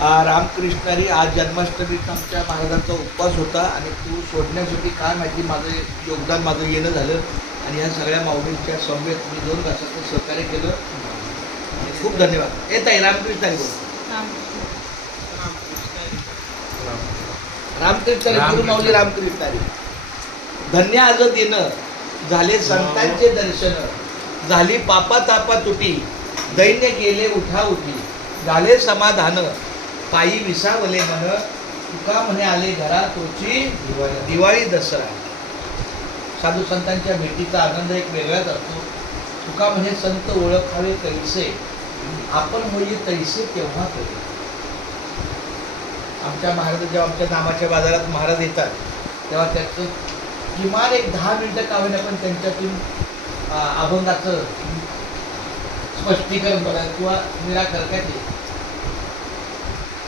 रामकृष्णारी आज जन्माष्टमीचा आमच्या महाराजांचा उपवास होता आणि तू सोडण्यासाठी काय माहिती माझं योगदान माझं येणं झालं आणि ह्या सगळ्या माऊलींच्या समवेत मी 2 तासाचं सहकार्य केलं आणि खूप धन्यवाद. येत आहे रामकृष्णारी बोल. रामकृष्णारी गुरुमाऊली रामकृष्णारी. धन्य आज दिन झाले संतांचे दर्शन, झाली पापा तापा तुटी, दैन्य गेले उठा उठी, झाले समाधान, पायी विसावले मन, तुका म्हणे आले घरा तोची दिवाळी दसरा. साधू संतांच्या भेटीचा आनंद एक वेगळाच असतो. तुका म्हणे संत ओळखावे कैसे, आपण होई तैसे केव्हा केले. आमच्या महाराज जेव्हा आमच्या नामाच्या बाजारात महाराज येतात तेव्हा त्याचं किमान एक 10 मिनिटं का होईना पण त्यांच्यातून अभंगाचं स्पष्टीकरण बघा किंवा निराकरण काय ते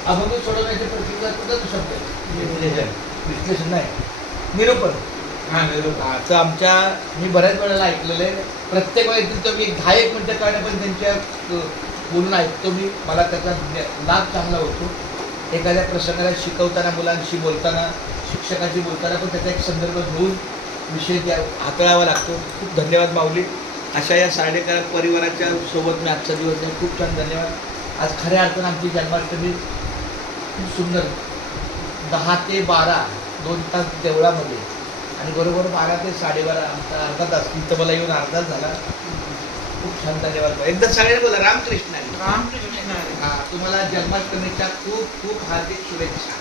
अभंग सोडवण्याची प्रक्रिया कुठंच शब्द विश्लेषण नाही, निरूपण. तर आमच्या मी बऱ्याच वेळेला ऐकलेलं आहे. प्रत्येक वेळेस तर मी 10-1 मिनिटं काढणं पण त्यांच्या बोलून ऐकतो मी. मला त्याचा लाभ चांगला होतो. एखाद्या प्रसंगाला शिकवताना, मुलांशी बोलताना, शिक्षकांशी बोलताना पण त्याचा एक संदर्भ घेऊन विषय हाताळावा लागतो. खूप धन्यवाद माऊली. अशा या साडेकर परिवाराच्या सोबत मी आजचा दिवस आहे. खूप छान धन्यवाद. आज खऱ्या अर्थानं आमची जन्माष्टमी खूप सुंदर 10 ते 12 2 तास देवळामध्ये आणि बरोबर 12 ते 12:30 आमचा अर्धा तास. इथं मला येऊन अर्धा झाला. खूप छान धन्यवाद. एकदा सगळ्यांनी बोला रामकृष्ण. तुम्हाला जन्माष्टमीच्या खूप खूप हार्दिक शुभेच्छा.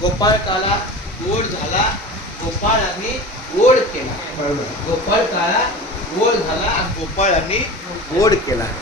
गोपाळ काळा गोड झाला, गोपाळांनी गोड केला. गोपाळ काळा गोड झाला आणि गोपाळांनी गोड केला.